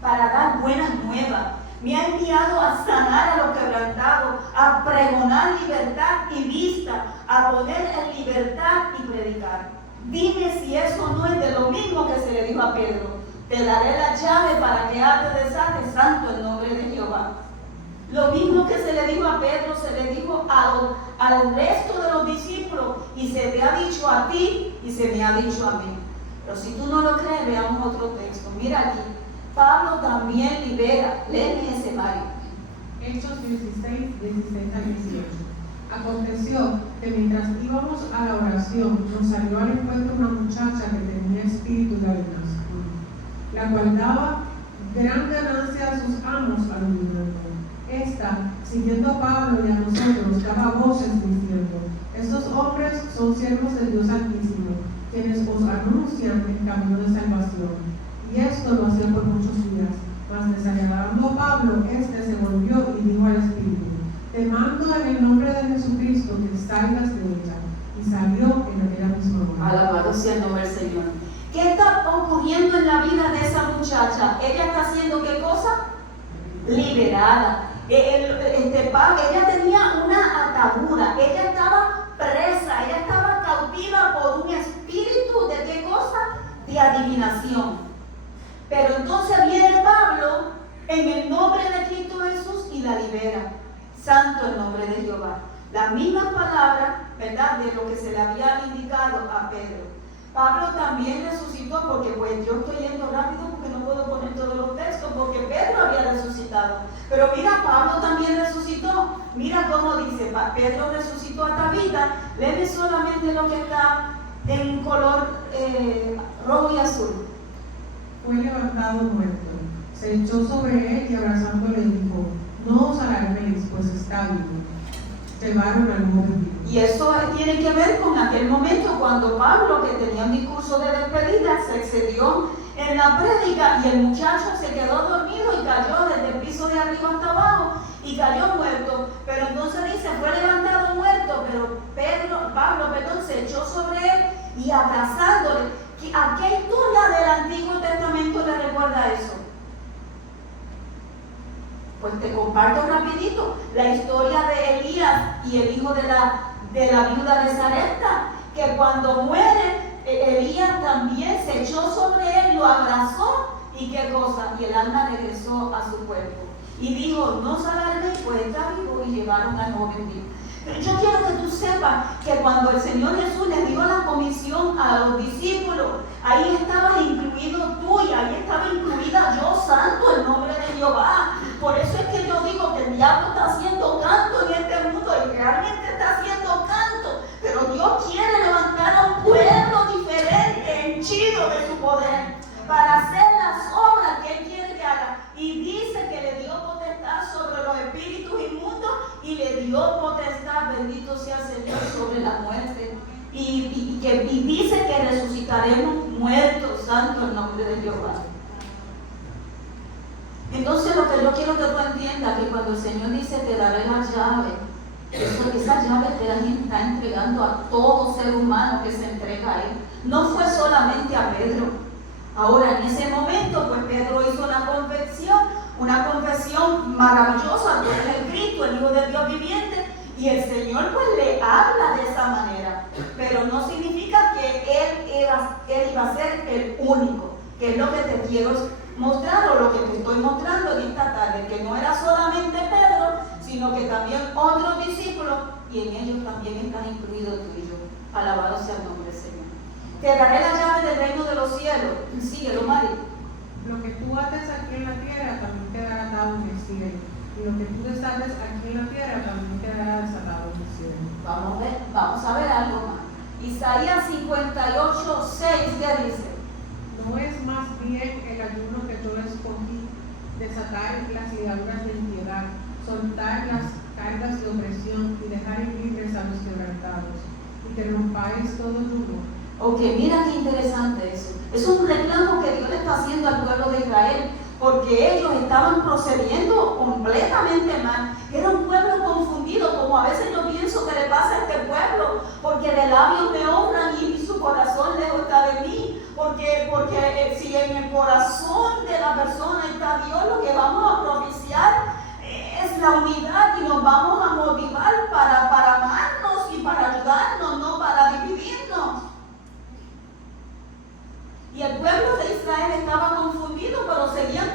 Para dar buenas nuevas. Me ha enviado a sanar a los quebrantados, a pregonar libertad y vista, a poner en libertad y predicar. Dime si eso no es de lo mismo que se le dijo a Pedro. Te daré la llave para que ate desate, santo el nombre de Jehová. Lo mismo que se le dijo a Pedro, se le dijo al resto de los discípulos, y se te ha dicho a ti y se me ha dicho a mí. Pero si tú no lo crees, veamos otro texto. Mira aquí, Pablo también libera. Léeme ese, Mario. Hechos 16, 16 al 18. Aconteció que mientras íbamos a la oración, nos salió al encuentro una muchacha que tenía espíritu de adivinanza, la cual daba gran ganancia a sus amos al adivinando. Esta, siguiendo a Pablo y a nosotros, daba voces diciendo: estos hombres son siervos de Dios Altísimo, quienes os anuncian el camino de salvación. Y esto lo hacía por muchos días. Mas desagradando a Pablo, este se volvió y dijo al Espíritu: te mando en el nombre de Jesucristo que salgas de ella. Y salió en aquella misma hora. Alabado sea el nombre del Señor. ¿Qué está ocurriendo en la vida de esa muchacha? Ella está haciendo ¿qué cosa? Liberada. Ella tenía una atadura, ella estaba presa, ella estaba cautiva por un espíritu de ¿qué cosa? De adivinación. Pero entonces viene Pablo en el nombre de Cristo Jesús y la libera. Santo el nombre de Jehová. Las mismas palabras, ¿verdad?, de lo que se le había indicado a Pedro. Pablo también resucitó, porque pues yo estoy yendo rápido porque no puedo poner todos los textos, porque Pedro había resucitado. Pero mira, Pablo también resucitó. Mira cómo dice, Pedro resucitó a Tabita. Léeme solamente lo que está en color rojo y azul. Fue levantado muerto, se echó sobre él y abrazándole dijo: no os alarméis, pues está vivo. Llevaron al joven vivo. Y eso tiene que ver con aquel momento cuando Pablo, que tenía un discurso de despedida, se excedió en la prédica y el muchacho se quedó dormido y cayó desde el piso de arriba hasta abajo y cayó muerto. Pero entonces dice, fue levantado muerto, pero Pablo se echó sobre él y abrazándole. ¿A qué historia del Antiguo Testamento le recuerda eso? Pues te comparto rapidito la historia de Elías y el hijo de la viuda de Sarepta, que cuando muere, Elías también se echó sobre él, lo abrazó y qué cosa, y el alma regresó a su cuerpo. Y dijo, no os alarméis, pues está vivo, y llevaron al joven vivo. Pero yo quiero que tú sepas que cuando el Señor Jesús le dio la comisión a los discípulos, ahí estabas incluido tú y ahí estaba incluida yo, santo el nombre de Jehová. Por eso es que yo digo que el diablo está haciendo canto en este mundo y realmente está haciendo canto. Pero Dios quiere levantar a un pueblo diferente, henchido de su poder, para hacer las obras que Él quiere que haga. Y dice que le dio potestad sobre los espíritus inmundos y le dio potestad, bendito sea el Señor, sobre la muerte. Y dice que resucitaremos muertos, santo el nombre de Jehová. Entonces lo que yo quiero que tú entiendas, que cuando el Señor dice te daré la llave, esa llave te la está entregando a todo ser humano que se entrega a Él. No fue solamente a Pedro. Ahora, en ese momento, pues Pedro hizo una confesión maravillosa, tú eres el Cristo, el Hijo de Dios viviente, y el Señor pues le habla de esa manera. Pero no significa que Él iba a ser el único, que es lo que te quiero mostrar, o lo que te estoy mostrando en esta tarde, que no era solamente Pedro, sino que también otros discípulos, y en ellos también están incluidos tú y yo. Alabado sea el nombre del Señor. Te daré la llave del reino de los cielos. Síguelo, Mari. Lo que tú ates aquí en la tierra también quedará atado en el cielo, y lo que tú desates aquí en la tierra también quedará desatado en el cielo. Vamos a ver algo más. Isaías 58:6, ¿qué dice? ¿No es más bien el ayuno que yo escogí, desatar las ligaduras de impiedad, soltar las cargas de opresión y dejar libres a los quebrantados, y que rompáis todo yugo? Ok, mira qué interesante eso. Es un reclamo que Dios le está haciendo al pueblo de Israel, porque ellos estaban procediendo completamente mal. Era un pueblo confundido, como a veces yo pienso que le pasa a este pueblo, porque de labios me honran y nuestra unidad y nos vamos a motivar para amarnos y para ayudarnos, no para dividirnos. Y el pueblo de Israel estaba confundido, pero seguían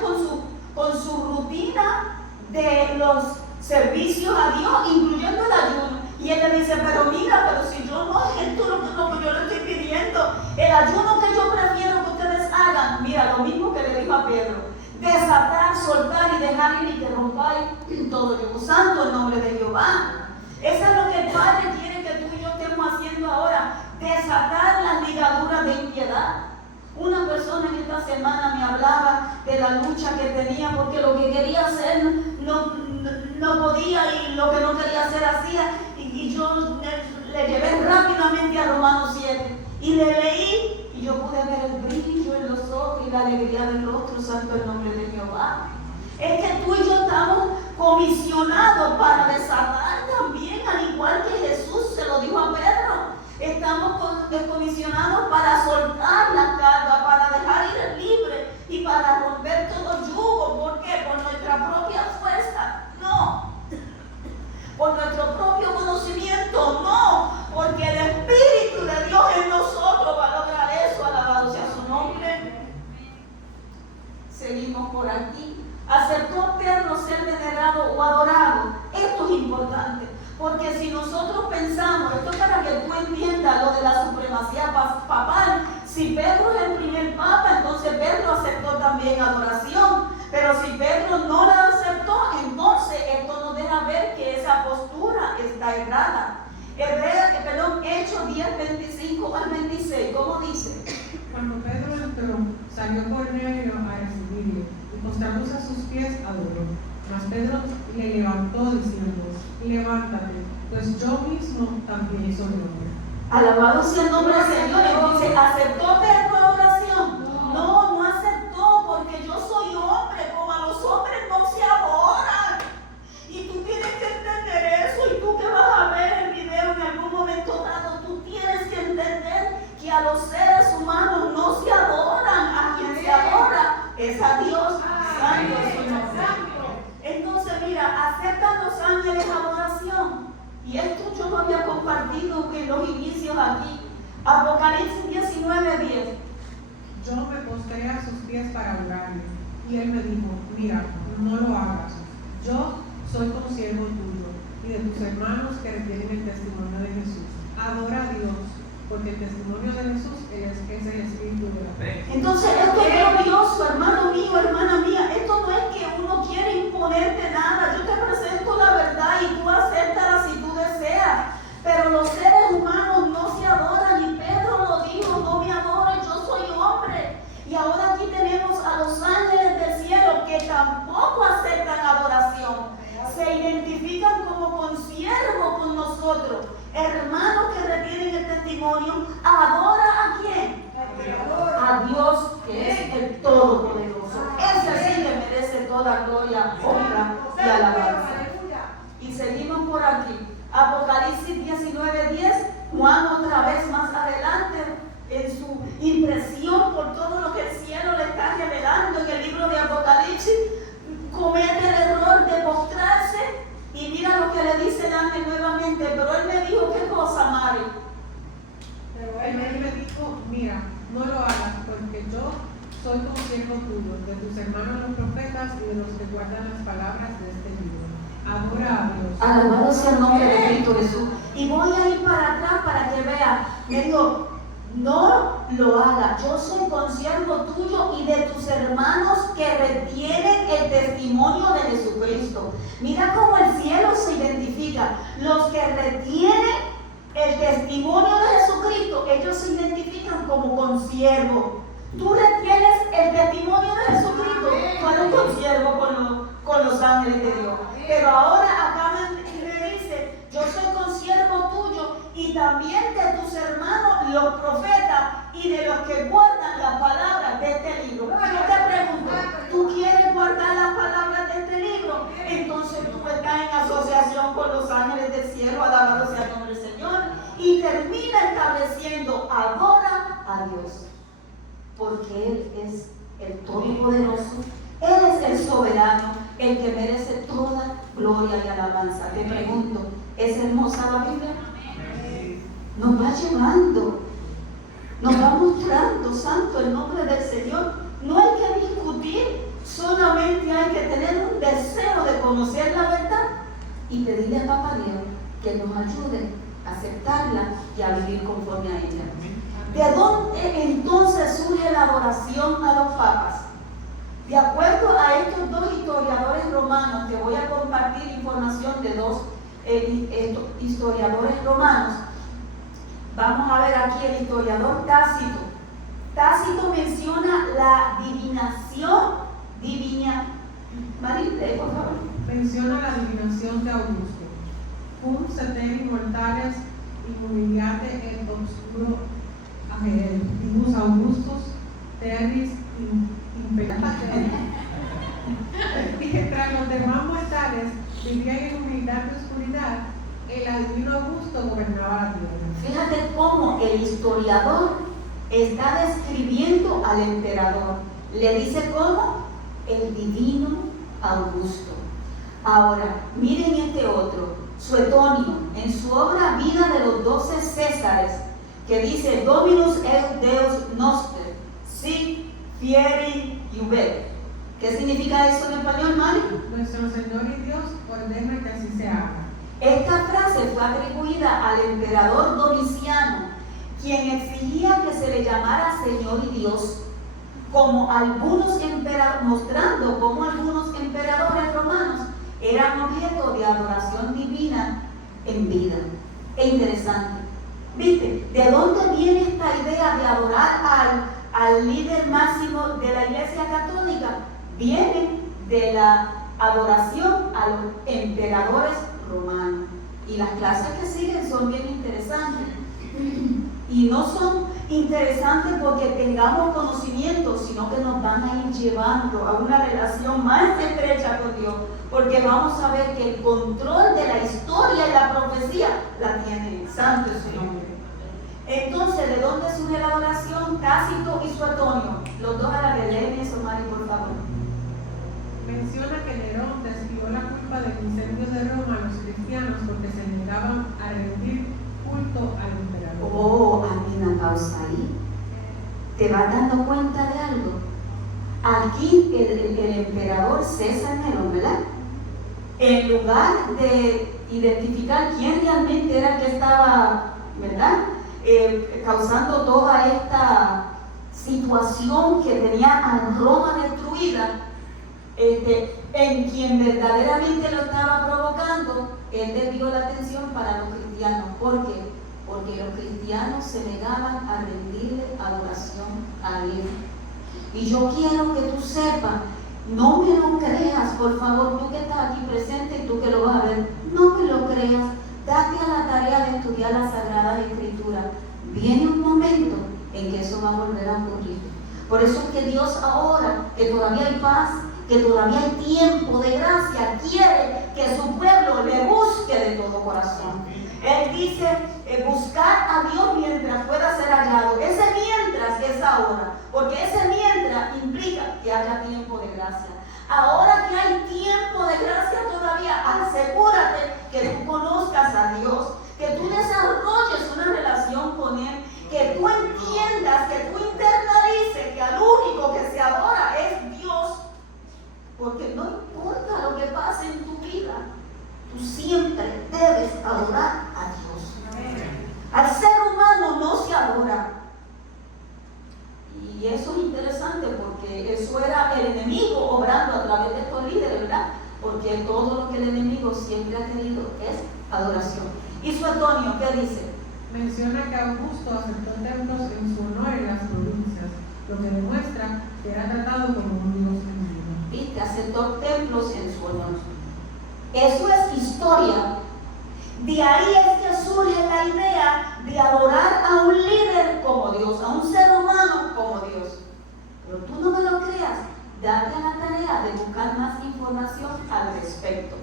con su rutina de los servicios a Dios, incluyendo el ayuno. Y él le dice, pero mira, pero si yo no, esto es lo que yo le estoy pidiendo. El ayuno que yo prefiero que ustedes hagan, mira, lo mismo que le dijo a Pedro: desatar, soltar y dejar ir y que rompáis todo yugo. Santo el nombre de Jehová. Eso es lo que el Padre quiere que tú y yo estemos haciendo ahora: desatar las ligaduras de impiedad. Una persona en esta semana me hablaba de la lucha que tenía porque lo que quería hacer no podía, y lo que no quería hacer hacía, y yo le llevé rápidamente a Romanos 7 y le leí, y yo pude ver el brillo en los ojos y la alegría del rostro. Santo el nombre de Jehová. Es que tú y yo estamos comisionados para desatar también, al igual que Jesús se lo dijo a Pedro. Estamos comisionados para soltar la carga, para dejar ir el libre y para romper todo yugo. ¿Por qué? Por nuestra propia fuerza, no. Por nuestro propio conocimiento, no. Porque el Espíritu de Dios en nosotros va a lograr eso. Alabado sea su nombre. Seguimos por aquí. ¿Aceptó Pedro ser venerado o adorado? Esto es importante. Porque si nosotros pensamos, esto es para que tú entiendas lo de la supremacía papal, si Pedro es el primer papa, entonces Pedro aceptó también adoración. Pero si Pedro no la aceptó, entonces esto nos deja ver que esa postura está errada. Hechos 10, 25 al 26, ¿cómo dice? Cuando Pedro entró, salió Cornelio a recibirle, y postrándose a sus pies, adoró. Mas Pedro le levantó diciendo: levántate, pues yo mismo también soy hombre. Alabado sea el nombre del Señor. Entonces, ¿aceptó Pedro la oración? No aceptó, porque yo soy hombre, como a los hombres no se adoran. Y tú tienes que entender eso, y tú que vas a ver el video en algún momento dado, tú tienes que entender que a los seres humanos no se adoran. A quien se adora es a Dios. Santo es su nombre. Entonces, mira, aceptan los ángeles adoración. Y esto yo lo había compartido en los inicios aquí. Apocalipsis 19:10. Yo me postré a sus pies para adorarle. Y él me dijo: mira, no lo hagas. Yo soy consiervo tuyo y de tus hermanos que retienen el testimonio de Jesús. Adora a Dios, porque el testimonio de Jesús es el espíritu de la fe. Entonces, esto es glorioso, hermano mío, hermana mía. Esto no es que uno quiere imponerte nada. Yo te presento la verdad y tú acéptala si tú deseas. Pero los seres humanos no se adoran, y Pedro lo dijo: no me adores, yo soy hombre. Y ahora aquí tenemos a los ángeles del cielo que tampoco aceptan adoración. Se identifican como consiervos con nosotros, hermanos que retienen el testimonio. ¿Adora a quién? A Dios, que es el Todopoderoso. Ese sí que merece toda gloria, honra y alabanza. Y seguimos por aquí. Apocalipsis 19:10. Juan otra vez más adelante, en su impresión por todo lo que el cielo le está revelando en el libro de Apocalipsis, comete el error de postrarse, y mira lo que le dice el ángel nuevamente. Pero él me dijo: ¿qué cosa, Mari? Pero él me dijo: mira, no lo hagas, porque yo soy consiervo tuyo, de tus hermanos los profetas y de los que guardan las palabras de este libro. Adora a Dios. Alabado sea el nombre de Cristo Jesús. Y voy a ir para atrás para que vea. Me dijo: no lo hagas, yo soy consiervo tuyo y de tus hermanos que retienen el testimonio de Jesucristo. Mira cómo el cielo se identifica. Los que retienen el testimonio de Jesucristo, ellos se identifican como consiervos. Tú retienes el testimonio de Jesucristo, tú eres un consiervo con los ángeles de Dios. Pero ahora acá me dice: yo soy consiervo tuyo y también de tus hermanos los profetas y de los que guardan las palabras de este libro. Yo te pregunto, ¿tú quieres guardar las palabras de este libro? Entonces tú estás en asociación con los ángeles del cielo. Alabado sea el nombre del Señor. Y termina estableciendo: adora a Dios, porque Él es el Todopoderoso, Él es el soberano, el que merece toda gloria y alabanza. Te pregunto, ¿es hermosa la Biblia? Nos va llevando, nos va mostrando, santo el nombre del Señor. No hay que discutir, solamente hay que tener un deseo de conocer la verdad y pedirle a Papá Dios que nos ayude a aceptarla y a vivir conforme a ella. ¿De dónde entonces surge la adoración a los papas? De acuerdo a estos dos historiadores romanos, que voy a compartir información de dos historiadores romanos, vamos a ver aquí el historiador Tácito. Tácito menciona la Marín, por favor. Menciona la adivinación de Augusto. Cum ceteri mortales immobiliate et obscuro dimus Augustus terris imperiate. Mientras los demás mortales vivían en humildad y oscuridad, el adivino Augusto gobernaba la tierra. Fíjate cómo el historiador está describiendo al emperador. Le dice cómo el divino Augusto. Ahora, miren este otro, Suetonio, en su obra Vida de los 12 Césares, que dice Dominus et Deus noster, sic fieri iubet. ¿Qué significa eso en español, Mari? Nuestro Señor y Dios ordena que así se haga. Esta frase fue atribuida al emperador Domiciano, quien exigía que se le llamara Señor y Dios, como algunos mostrando cómo algunos emperadores romanos eran objeto de adoración divina en vida. Es interesante. ¿Viste? ¿De dónde viene esta idea de adorar al líder máximo de la Iglesia Católica? Viene de la adoración a los emperadores romanos. Y las clases que siguen son bien interesantes. Y no son interesantes porque tengamos conocimiento, sino que nos van a ir llevando a una relación más estrecha con Dios, porque vamos a ver que el control de la historia y la profecía la tiene santo en su nombre. Entonces, ¿de dónde surge la adoración? Tácito y Suetonio, los dos a la vez. Léeme eso, Mari, por favor. Menciona que Nerón desvió la culpa del incendio de Roma a los cristianos porque se negaban a rendir culto al emperador. Oh, hay una pausa ahí. ¿Te vas dando cuenta de algo? Aquí el emperador César Nerón, ¿verdad? En lugar de identificar quién realmente era el que estaba, ¿verdad? Causando toda esta situación que tenía a Roma destruida, en quien verdaderamente lo estaba provocando, él desvió la atención para los cristianos. ¿Por qué? Porque los cristianos se negaban a rendirle adoración a Dios. Y yo quiero que tú sepas, no me lo creas, por favor, tú que estás aquí presente y tú que lo vas a ver, no me lo creas, date a la tarea de estudiar las Sagradas Escrituras. Viene un momento en que eso va a volver a ocurrir. Por eso es que Dios ahora, que todavía hay paz, que todavía hay tiempo de gracia, quiere que su pueblo le busque de todo corazón. Él dice, buscar a Dios mientras pueda ser hallado. Ese mientras es ahora, porque ese mientras implica que haya tiempo de gracia. Ahora que hay tiempo de gracia todavía, asegúrate que tú conozcas a Dios, que tú desarrolles una relación con Él, que tú entiendas, que tú internalices que al único que se adora es Dios. Porque no importa lo que pase en tu vida, tú siempre debes adorar a Dios. Al ser humano no se adora. Y eso es interesante porque eso era el enemigo obrando a través de estos líderes, ¿verdad? Porque todo lo que el enemigo siempre ha querido es adoración. ¿Y Suetonio qué dice? Menciona que Augusto aceptó templos en su honor en las provincias, lo que demuestra que era tratado como un dios en vida. ¿Viste? Aceptó templos en su honor. Eso es historia. De ahí es que surge la idea de adorar a un líder como Dios, a un ser humano como Dios. Pero tú no me lo creas, date a la tarea de buscar más información al respecto.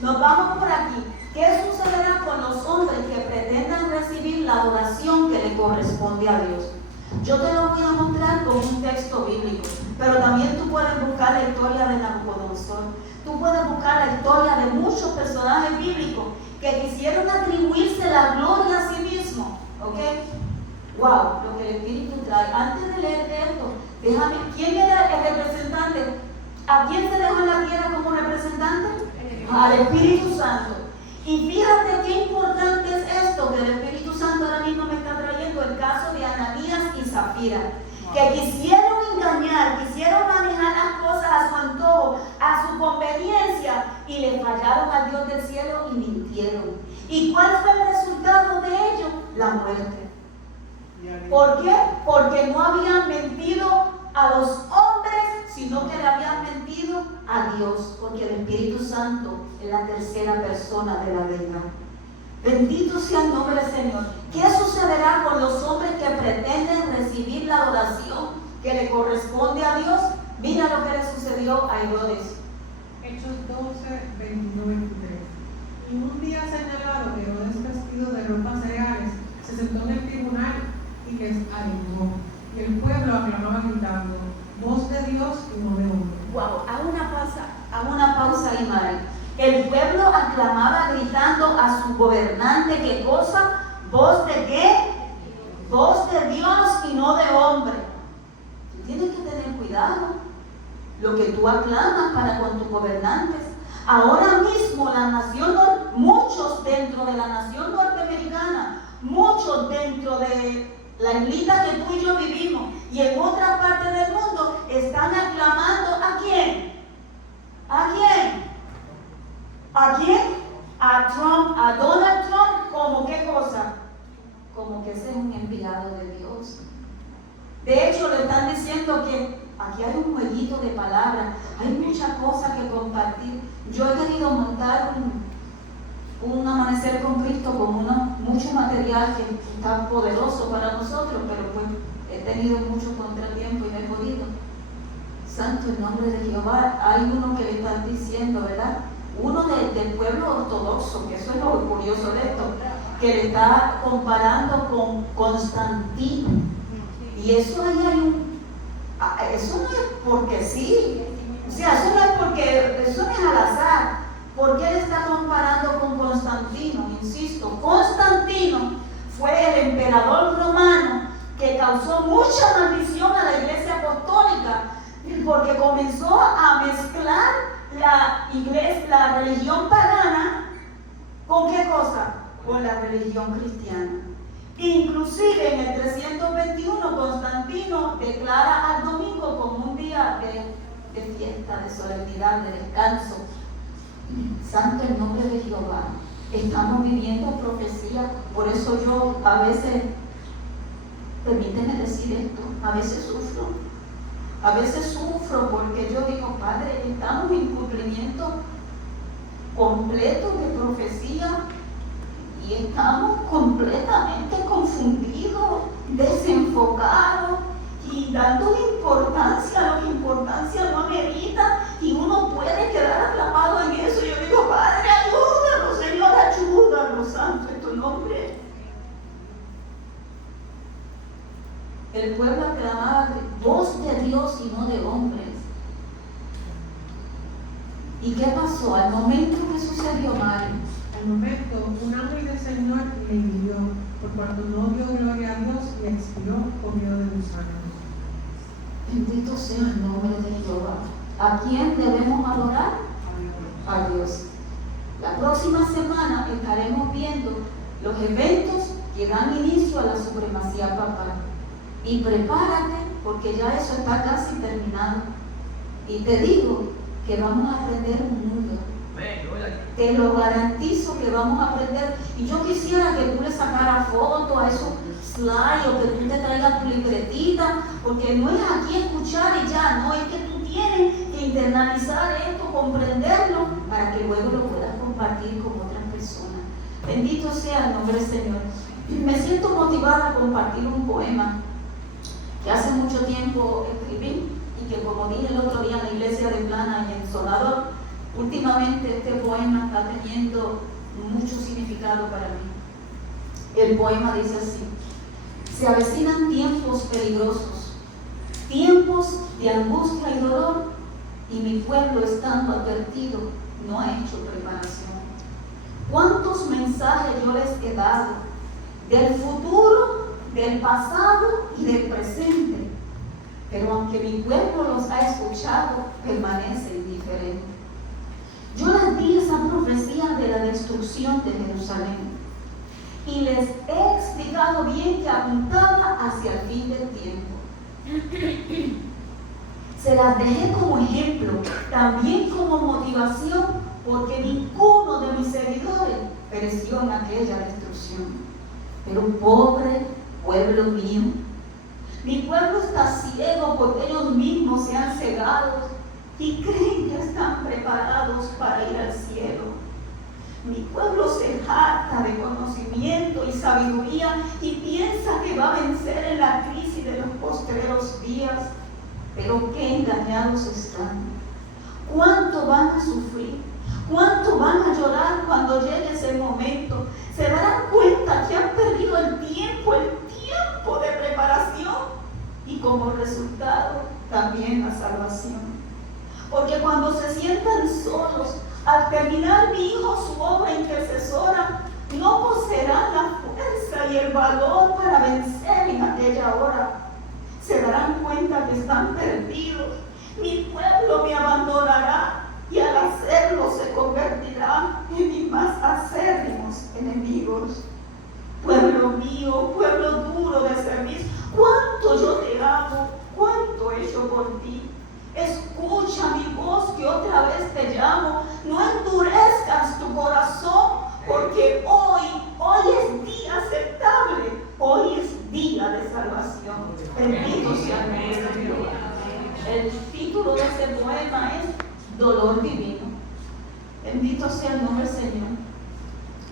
Nos vamos por aquí. ¿Qué sucederá con los hombres que pretendan recibir la adoración que le corresponde a Dios? Yo te lo voy a mostrar con un texto bíblico, pero también tú puedes buscar la historia de Nabucodonosor. Tú puedes buscar la historia de muchos personajes bíblicos que quisieron atribuirse la gloria a sí mismos. ¿Ok? Wow, lo que el Espíritu trae. Antes de leerte esto, déjame, ¿quién era el representante? ¿A quién se dejó en la tierra como representante? Al Espíritu Santo. Y fíjate qué importante es esto que el Espíritu Santo ahora mismo me está trayendo, el caso de Ananías y Zafira, que quisieron engañar, quisieron manejar las cosas a su antojo, a su conveniencia, y le fallaron al Dios del cielo y mintieron. ¿Y cuál fue el resultado de ello? La muerte. ¿Por qué? Porque no habían mentido a los hombres, sino que le habían mentido a Dios, porque el Espíritu Santo es la tercera persona de la deidad. Bendito sea el nombre del Señor. ¿Qué sucederá con los hombres que pretenden recibir la adoración que le corresponde a Dios? Mira lo que le sucedió a Herodes. Hechos 12, 21, 23. Y un día señalado, Herodes, vestido de ropas reales, se sentó en el tribunal y les arengó. Y el pueblo aclamaba gritando: voz de Dios y no de hombre. Wow, haz una pausa ahí, Mari. El pueblo aclamaba gritando a su gobernante, ¿qué cosa? ¿Voz de qué? Voz de Dios y no de hombre. Tú tienes que tener cuidado lo que tú aclamas para con tus gobernantes. Ahora mismo la nación, muchos dentro de la nación norteamericana, muchos dentro de la islita que tú y yo vivimos y en otras partes del mundo están aclamando ¿a quién? ¿A quién? ¿A quién? A Trump, a Donald Trump, ¿como qué cosa? Como que ese es un enviado de Dios. De hecho, le están diciendo que aquí hay un jueguito de palabras, hay muchas cosas que compartir. Yo he querido montar un amanecer con Cristo con mucho material que está poderoso para nosotros, pero pues he tenido mucho contratiempo y no he podido. Santo el nombre de Jehová. Hay uno que le están diciendo, ¿verdad? Uno del pueblo ortodoxo, que eso es lo curioso de esto, que le está comparando con Constantino. Y eso ahí eso no es porque sí, o sea, eso no es al azar. ¿Por qué le está comparando con Constantino? Insisto, Constantino fue el emperador romano que causó mucha maldición a la iglesia apostólica, porque comenzó a mezclar la religión pagana, ¿con qué cosa? Con la religión cristiana. Inclusive en el 321 Constantino declara al domingo como un día de fiesta, de solemnidad, de descanso. Santo el nombre de Jehová. Estamos viviendo profecía. Por eso yo a veces, permíteme decir esto, a veces sufro porque yo digo, Padre, estamos en cumplimiento completo de profecía y estamos completamente confundidos, desenfocados y dándole importancia a lo que importancia no amerita, y uno puede quedar atrapado en eso. Yo digo, Padre, ayúdanos, Señor, ayúdanos, Santo en tu nombre. El pueblo aclamaba voz de Dios y no de hombres. ¿Y qué pasó? Al momento que sucedió, Mario, al momento, un ángel del Señor le hirió, por cuanto no dio gloria a Dios, y expiró por miedo de gusanos. Bendito sea el nombre de Jehová. ¿A quién debemos adorar? A Dios. La próxima semana estaremos viendo los eventos que dan inicio a la supremacía papal. Y prepárate, porque ya eso está casi terminado. Y te digo que vamos a aprender un mundo. Te lo garantizo que vamos a aprender. Y yo quisiera que tú le sacaras fotos a esos slides, o que tú te traigas tu libretita, porque no es aquí escuchar y ya, no, es que tú tienes que internalizar esto, comprenderlo, para que luego lo puedas compartir con otras personas. Bendito sea el nombre del Señor. Me siento motivada a compartir un poema que hace mucho tiempo escribí y que, como dije el otro día en la iglesia de Plana y en Sonador, últimamente este poema está teniendo mucho significado para mí. El poema dice así: Se avecinan tiempos peligrosos, tiempos de angustia y dolor, y mi pueblo, estando advertido, no ha hecho preparación. ¿Cuántos mensajes yo les he dado del futuro, del pasado y del presente? Pero aunque mi pueblo los ha escuchado, permanece indiferente. Yo les di esa profecía de la destrucción de Jerusalén y les he explicado bien que apuntaba hacia el fin del tiempo. Se las dejé como ejemplo, también como motivación, porque ninguno de mis seguidores pereció en aquella destrucción. Pero pobre pueblo mío, mi pueblo está ciego porque ellos mismos se han cegado y creen que están preparados para ir al cielo. Mi pueblo se jacta de conocimiento y sabiduría y piensa que va a vencer en la crisis de los postreros días. Pero qué engañados están. ¿Cuánto van a sufrir? ¿Cuánto van a llorar cuando llegue ese momento? Se darán cuenta que han perdido el tiempo de preparación y como resultado también la salvación. Porque cuando se sientan solos, al terminar mi hijo su obra intercesora, no poseerán la fuerza y el valor para vencer en aquella hora. Se darán cuenta que están perdidos. Mi pueblo me abandonará y al hacerlo se convertirá en mis más acérrimos enemigos. Pueblo mío, pueblo duro de servir, cuánto yo te amo, cuánto he hecho por ti. Escucha mi voz que otra vez te llamo, no endurezcas tu corazón, porque hoy es día aceptable, hoy es día de salvación. Bendito sea el nombre de Dios. El título de ese poema es Dolor Divino. Bendito sea el nombre del Señor.